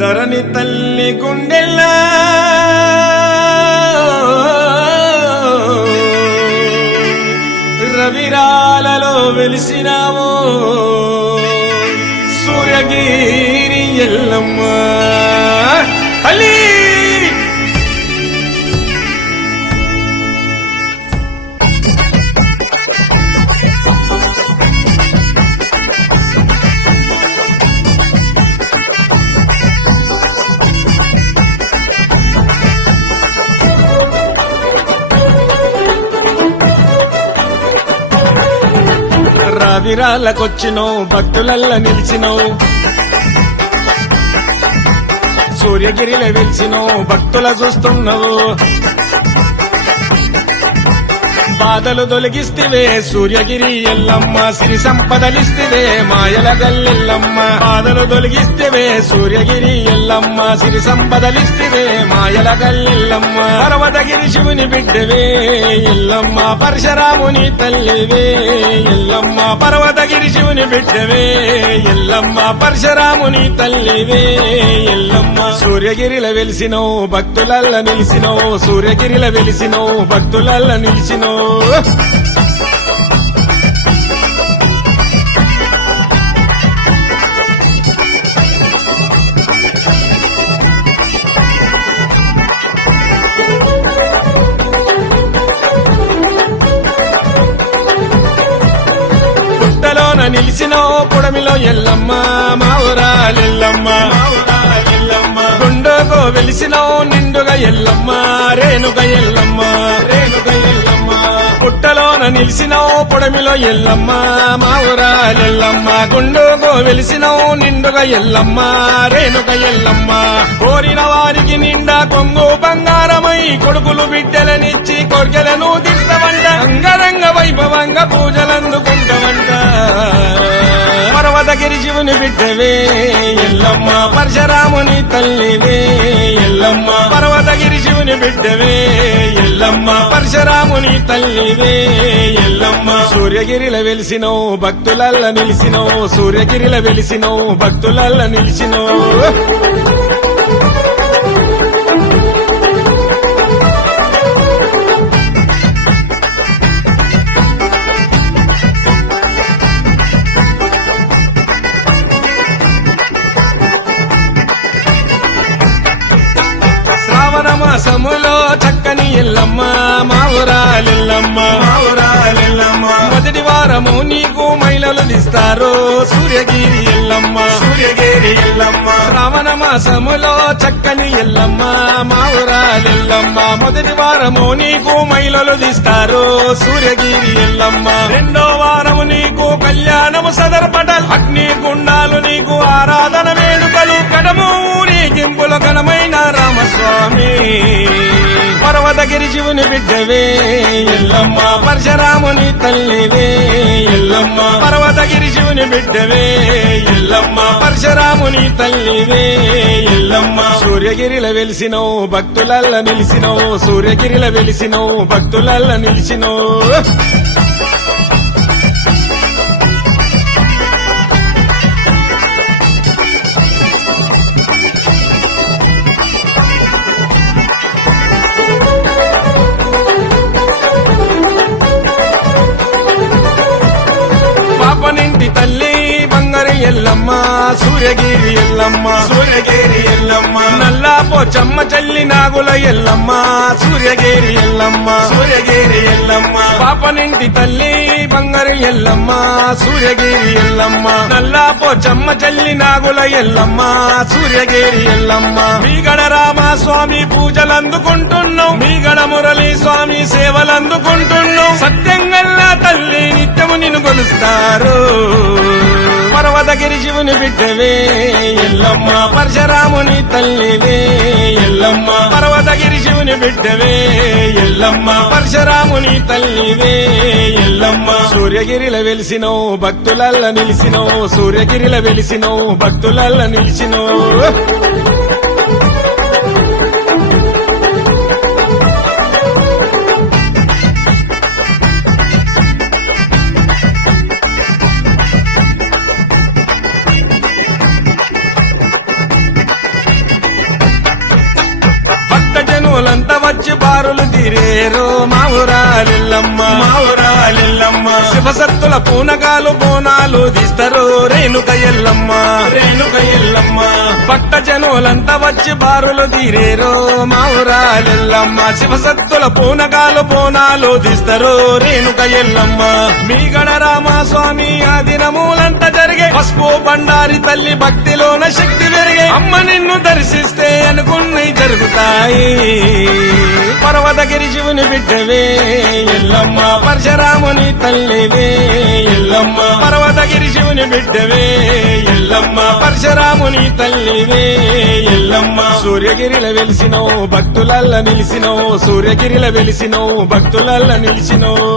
ధరణి తల్లి గుండెల్ల రవిరాలలో వెలిసినావో సూర్యగిరి ఎల్లమ్మ తల్లి. రవిరాలకొచ్చినవు భక్తులల్ల నిలిచినవు, సూర్యగిరిలో వెలిసినవు భక్తుల చూస్తున్నావు. బాధలు తొలగిస్తివే సూర్యగిరి ఎల్లమ్మ, సిరి సంపదలిస్తివే మాయల గల్లెల్లమ్మ. బాధలు తొలగిస్తివే సూర్యగిరి ఎల్లమ్మ, సిరి సంపదలిస్తివే మాయల గల్లెల్లమ్మ. పర్వతగిరి శివుని బిడ్డవే ఎల్లమ్మ, పరశురాముని తల్లివే ఎల్లమ్మ. పర్వతగిరి శివుని బిడ్డవే ఎల్లమ్మ, పరశురాముని తల్లివే ఎల్లమ్మ. సూర్యగిరిలో వెలిసినవు భక్తులల్ల నిలిసినవు, సూర్యగిరిలో వెలిసినవు భక్తులల్ల నిలిచినవు. పుట్టలోన నిలిచినో పుడమిలో ఎల్లమ్మ, మా ఊరాలెల్లమ్మ. గుండోగో వెలిసినో నిండుగా ఎల్లమ్మ, రేణుగ ఎల్లమ్మ. పుట్టలోన నిలిసినో పొడమిలో ఎల్లమ్మ, మా ఊరాలెల్లమ్మ. గుండోగో వెలిసినో నిండుగా ఎల్లమ్మ, రేణుగ ఎల్లమ్మ. కోరిన వారికి నిండా కొంగు బంగారమై కొడుకులు బిడ్డలనిచ్చి కోర్కెలను తీర్చవంట, అంగరంగ వైభవంగా పూజలందుకుంటవంట. పర్వతగిరి శివుని బిడ్డవే ఎల్లమ్మ, పరశురాముని తల్లివే ఎల్లమ్మ. పర్వతగిరి శివుని బిడ్డవే ఎల్లమ్మ, పరశురాముని తల్లివే ఎల్లమ్మ. సూర్యగిరిలో వెలిసినవు భక్తులల్ల నిలిసినవు, సూర్యగిరిలో వెలిసినవు భక్తులల్ల నిలిచినవు. శ్రావణ మాసములో చక్కని ఎల్లమ్మ, మా ఊరాలెల్లమ్మ. మొదటి వారము నీకు మహిళలు దిస్తారు సూర్యగిరి ఎల్లమ్మ, సూర్యగిరి ఎల్లమ్మ. శ్రావణ మాసములో చక్కని ఎల్లమ్మ, మా ఊరాలెల్లమ్మ. మొదటి వారము నీకు మహిళలు దిస్తారు సూర్యగిరి ఎల్లమ్మ. రెండో వారము నీకు కళ్యాణము సదర్పటల్, అగ్ని గుండాలు నీకు ఆరాధన వేడుకలు, కడము ఊరేగింపుల ఘనమైన రామస్వామి. పర్వతగిరి శివుని బిడ్డవే ఎల్లమ్మ, పరశురాముని తల్లివే ఎల్లమ్మ. పర్వతగిరి శివుని బిడ్డవే ఎల్లమ్మ, పరశురాముని తల్లివే ఎల్లమ్మ. సూర్యగిరిలో వెలిసినవు భక్తులల్ల నిలిసినవు, సూర్యగిరిలో వెలిసినవు భక్తులల్ల నిలిచినవు. పాపనింటి తల్లి బంగారి ఎల్లమ్మ, సూర్యగిరి ఎల్లమ్మ, సూర్యగిరి ఎల్లమ్మ. నల్లా పోచమ్మ చల్లి నాగుల ఎల్లమ్మ, సూర్యగిరి ఎల్లమ్మ, సూర్యగిరి ఎల్లమ్మ. పాపనింటి తల్లి బంగారి ఎల్లమ్మ, సూర్యగిరి ఎల్లమ్మ. నల్లా పోచమ్మ చల్లి నాగుల ఎల్లమ్మ, సూర్యగిరి ఎల్లమ్మ. మీగడ రామస్వామి పూజలందుకుంటున్నావు, మీగడ మురళీ స్వామి సేవలందుకుంటున్నావు. సత్యంగల్లా తల్లి నిత్యము నిన్ను కొలుస్తారు. పర్వతగిరి శివుని బిడ్డవే ఎల్లమ్మ, పరశురాముని తల్లివే ఎల్లమ్మ. పర్వతగిరి శివుని బిడ్డవే ఎల్లమ్మ, పరశురాముని తల్లివే ఎల్లమ్మ. సూర్యగిరిలో వెలిసినవు భక్తులల్ల నిలిసినవు, సూర్యగిరిలో వెలిసినవు భక్తులల్ల నిలిచినవు. వచ్చి బారులు తీరేరో మా ఊరాలెల్లమ్మ మా ఊరాలెల్లమ్మ శివసత్తుల పూనకాలు బోనాలు తీస్తారు రేణుక ఎల్లమ్మ రేణుక ఎల్లమ్మ భక్త జనులంతా వచ్చి బారులు తీరేరో మా ఊరాలెల్లమ్మ శివసత్తుల పూనకాలు బోనాలు తీస్తారు రేణుక ఎల్లమ్మ మీ గణరామస్వామి ఆ దినములంతా జరిగే పసుపు బండారి తల్లి భక్తిలోన శక్తి పెరిగే అమ్మ నిన్ను దర్శిస్తే అనుకున్నవి జరుగుతాయి పర్వతగిరి శివుని బిడ్డవే ఎల్లమ్మ పరశురాముని తల్లివే ఎల్లమ్మ పర్వతగిరి శివుని బిడ్డవే ఎల్లమ్మ పరశురాముని తల్లివే ఎల్లమ్మ సూర్యగిరిల వెలిసినవు భక్తులల్ల నిలిసినవు సూర్యగిరిల వెలిసినవు భక్తులల్ల నిలిసినవు